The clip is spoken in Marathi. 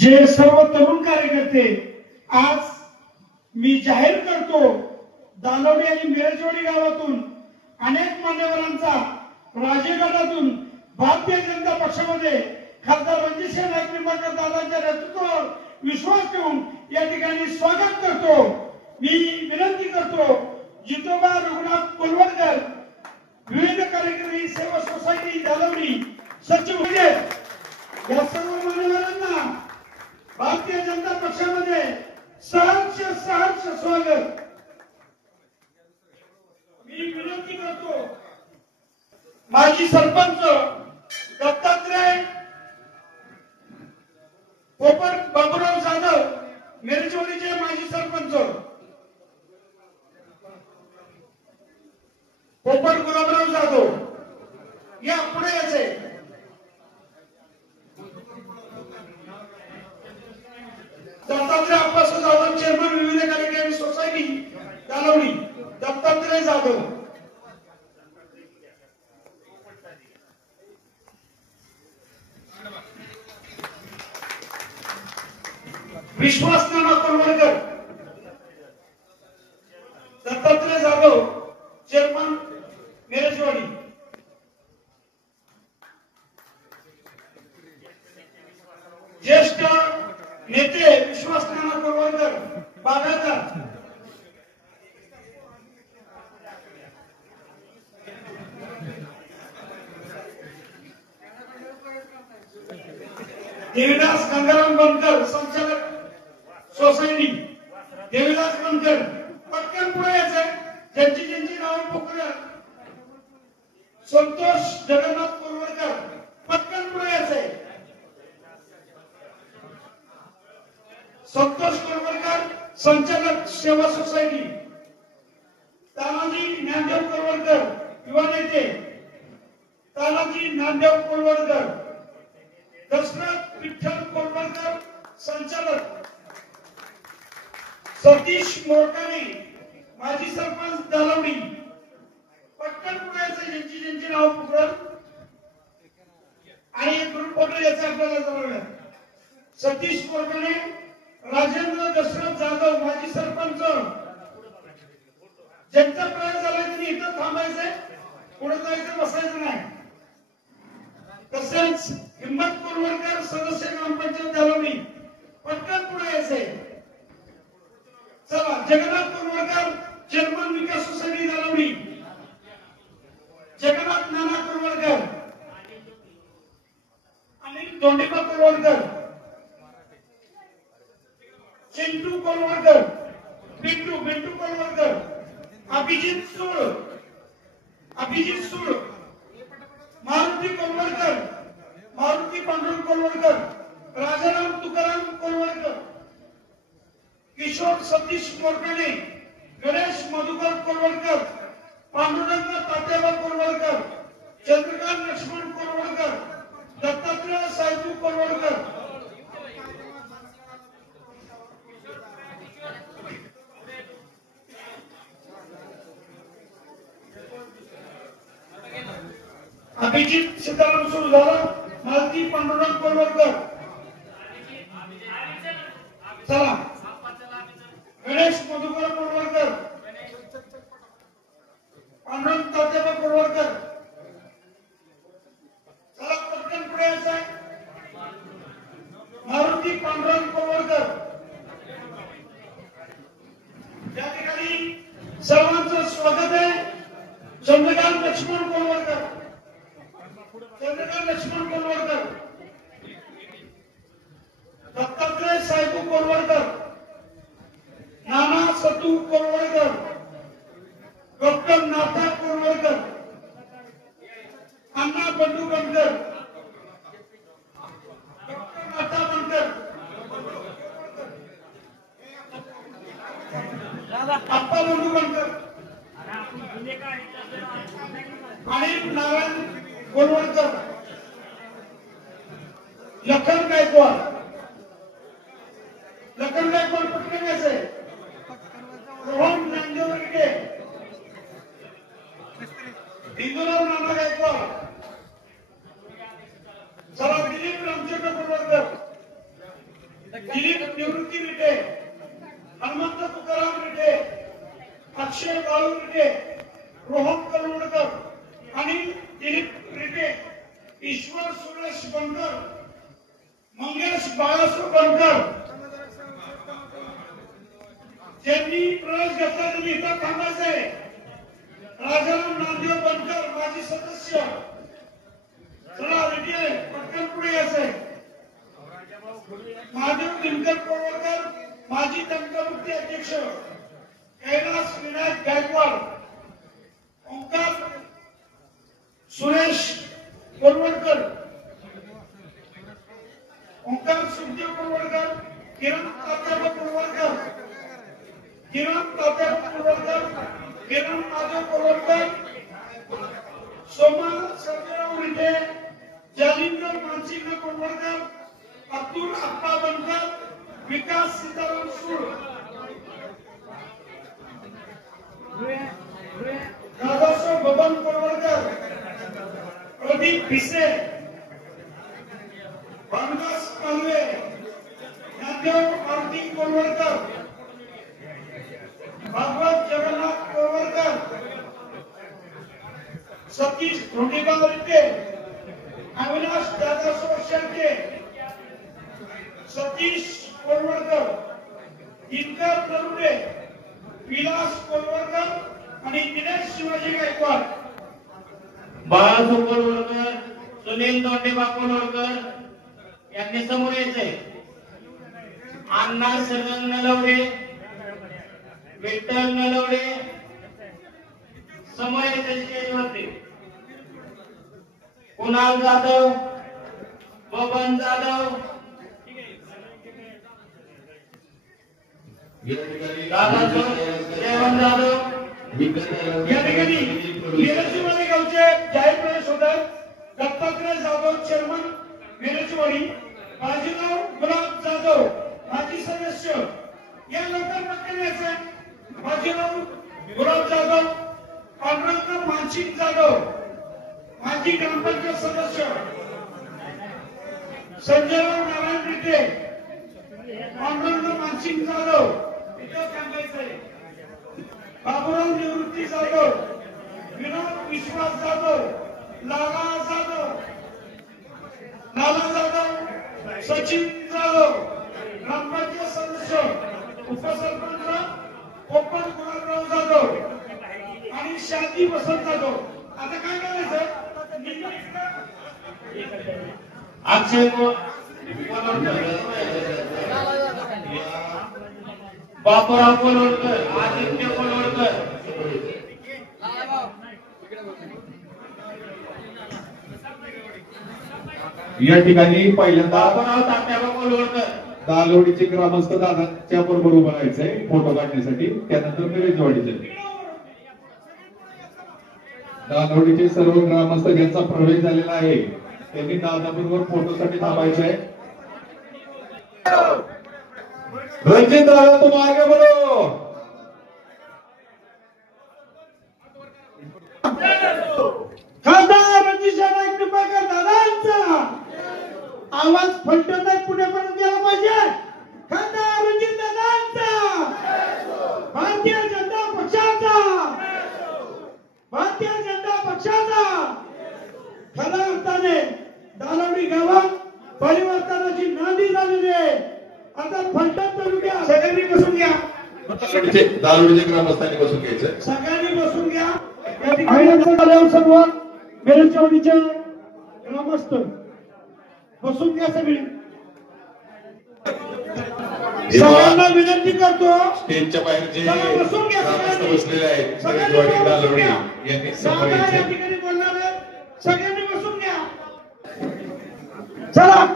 जे सर्व तरुण कार्यकर्ते आज मी जाहीर करतो, दानवडी आणि मिरजवाडी गावातून अनेक मान्यवरांचा राजेगडातून भारतीय जनता पक्षामध्ये खासदार रणजितसिंह नाईक निंबाळकर दादांच्या नेतृत्वावर विश्वास ठेवून या ठिकाणी स्वागत करतो। मी विनंती करतो, जितोबा रघुनाथ कोलवडकर, विविध कार्यकारी सेवा सोसायटी दानवडी सचिव या सर्व मान्यवरांना भारतीय जनता पक्षामध्ये सहर्ष स्वागत। मी विनंती करतो, माजी सरपंच दत्तात्रय पोपट बाबूराव जाधव, मिरजवाडीचे माजी सरपंच पोपट गुलाबराव जाधव या पुढे यायचे। दत्तात्रय अप्पासाहेब जाधव, चेअरमन विविध कार्यकारी सोसायटी दानवडी दत्तात्रय जाधव। विश्वास नाना कोलवडकर, दत्तात्रय जाधव, चेअरमन मिरजवाडी। ज्येष्ठ नेते विश्वास नाना कोलवडकर, बागायतदार। देवीदास गंगाराम बनकर, संचालक सोसायटी देवीदास बनकर, पटकन पुढे यायचे। ज्यांची नाव पुकार, संतोष जगन्नाथ कोलवडकर, पटकन पुढे यायचे। संतोष कोलवडकर, संचालक सेवा सोसायटी। तानाजी ज्ञानदेव कोलवडकर, युवा नेते तानाजी ज्ञानदेव कोलवडकर। दशरथ विठ्ठल कोलवडकर, संचालक। सतीश मोरकाने, माजी सरपंच दानवडी, पटकन पुढे यायचे। ज्यांची नाव पुकार आणि एक ग्रुप फोटो यायचा आपल्याला जवळ। सतीश मोरकाने, राजेंद्र दशरथ जाधव, माजी सरपंच। ज्यांचा प्रयोग झाला त्यांनी इथं थांबायचंय, पुढे जायचं, बसायचं नाही। तसेच हिम्मत कोलवडकर, सदस्य ग्रामपंचायत दानवडी, पटकन पुढे यायचंय। चला, जगन्नाथ कोलवडकर, चेअरमन विकास सोसायटी दानवडी। जगन्नाथ नाना कोलवडकर, अनिल दोंडेबा कोलवडकर, चिंटू कोलवडकर, बिट्टू कोलवडकर, अभिजित सूळ, मारुती कोलवडकर, मारुती पांडुरंग कोलवडकर, राजाराम तुकाराम कोलवडकर, किशोर सतीश मोरकाने, गणेश मधुकर कोलवडकर, पांडुरंग तात्याबा कोलवडकर, चंद्रकांत लक्ष्मण कोलवडकर, दत्तात्रय साहेबू कोलवडकर। अभिजित सीताराम सुरू झाला, मालती पांडुरंग कोलवडकर। चला, गणेश मधुकर कोलवडकर, पांडुरंग तात्याबा कोलवडकर। चला, पटकन पुढे यायचंय। मारुती पांडुरंग कोलवडकर। या ठिकाणी सर्वांचं स्वागत आहे। चंद्रकांत लक्ष्मण कोलवडकर, दत्तात्रय साहेबू कोलवडकर, नाना सतू कोलवडकर, डॉक्टर नाथा कोलवडकर, अण्णा बंडू बनकर, डॉक्टर नाथा बनकर, अप्पा बंडू बनकर आणि नारायण कोलवडकर, लखन गायकवाड पटकन यायचे। रोहन नांदेवरके, हिंदूराव नाना गायकवाड। चला, दिलीप रामचंद्र कोलवडकर, दिलीप निवृत्ती रिटे, हनुमंत तुकाराम रिटे, अक्षय बाळू रिटे, रोहन कलवडकर आणि दिलीप रिटे, ईश्वर सुरेश बनकर, मंगेश बाळासू बनकर ज्यांनी प्रवेश घेतला त्यांनी इथं थांबायचंय. राजाराम नामदेव बनकर माजी सदस्य, चला रेडी पटकन पुढे यायचंय. महादेव दिनकर कोळवडकर माजी तंत्रमुक्ती अध्यक्ष, कैलास विनायक गायकवाड, ओंकार सुरेश कोळवडकर, ओंकार सुखदेव कोळवडकर, किरण तात्याबा कोळवडकर, किरण तात्याबा कोळवडकर, किरण माधव कोळवडकर, सोमा सर्जेराव रिटे, जालिंदर मानसिंग कोळवडकर, अब्दुल अप्पा बनकर, विकास सीताराम सूर, दादासाहेब बबन कोळवडकर, प्रदीप भिसे, भानुदास कालवे, ज्ञानदेव मारुती कोळवडकर, भागवत जगन्नाथ कोळवडकर, सतीश धोंडीबा रिटे, अविनाश दादासाहेब शेळके, सतीश कोळवडकर, दिनकर तरुडे, विलास कोळवडकर आणि दिनेश शिवाजी गायकवाड. बाळासाहेब कोळवडकर, सुनील धोंडीबा कोळवडकर यांनी समोर यायचंय. अण्णा सरन नलवडे, विठ्ठल नलवडे समोर यायचे स्टेजवरती. कुणाल जाधव, बबन जाधव, जयवंत जाधव या ठिकाणी मेरजवाडी गावचे जाहीर प्रवेश होतात. दत्तात्रय जाधव चेअरमन मेरजवाडी, बाजीराव गुलाब जाधव माजी सदस्य, या लवकर पटकन यायचे. बाजीराव गुलाब जाधव, पांडुरंग मानसिंग जाधव माजी ग्रामपंचायत सदस्य, संजयराव नारायण रिटे, पांडुरंग मानसिंग जाधव इथं सांगायचंय. बाबुराव निवृत्ती जाधव, विनोद विश्वास जाधव, लाला जाधव, सचिन जाधव, ग्रामपंचायत सदस्य, उपसरपंच ओपन गुलाबराव जाधव आणि शादी वसंत जाधव. आता काय करायचं? अक्षय बापूराव कोळवडकर, आदित्य कोळवडकर, या ठिकाणी पहिल्यांदा बापूराव तात्याबा कोळवडकर, दालोडीचे ग्रामस्थ दादाच्या बरोबर उभं राहायचंय फोटो काढण्यासाठी. त्यानंतर मिरजवाडीचे दालोडीचे सर्व ग्रामस्थ ज्यांचा प्रवेश झालेला आहे त्यांनी दादाबरोबर फोटोसाठी थांबायचंय. रंजित दादा तुम आगे बढ़ो. खासदार रणजितराव निंबाळकर दादांचा आवाज फलटणला पुण्यापर्यंत गेला पाहिजे. खासदार रणजित दादांचा, भारतीय जनता पक्षाचा, भारतीय जनता पक्षाचा. खऱ्या अर्थाने दालवडी गावात परिवर्तनाची नांदी झालेली आहे. आता फलटण तालुक्यात सगळ्यांनी बसून घ्या. दालोडीचे ग्रामस्थांनी बसून घ्यायचं. सगळ्यांनी बसून घ्या. या ठिकाणी सर्व मेरजवाडीचे ग्रामस्थ बसून घ्या. सगळी सगळ्यांना विनंती करतो. स्टेजच्या बाहेर जे ग्रामस्थ बसलेले आहेत मेरजवाडी दालोडी यांनी समोर या यायचं. ठिकाणी बोलणार आहे. सगळ्यांनी बसून घ्या. चला.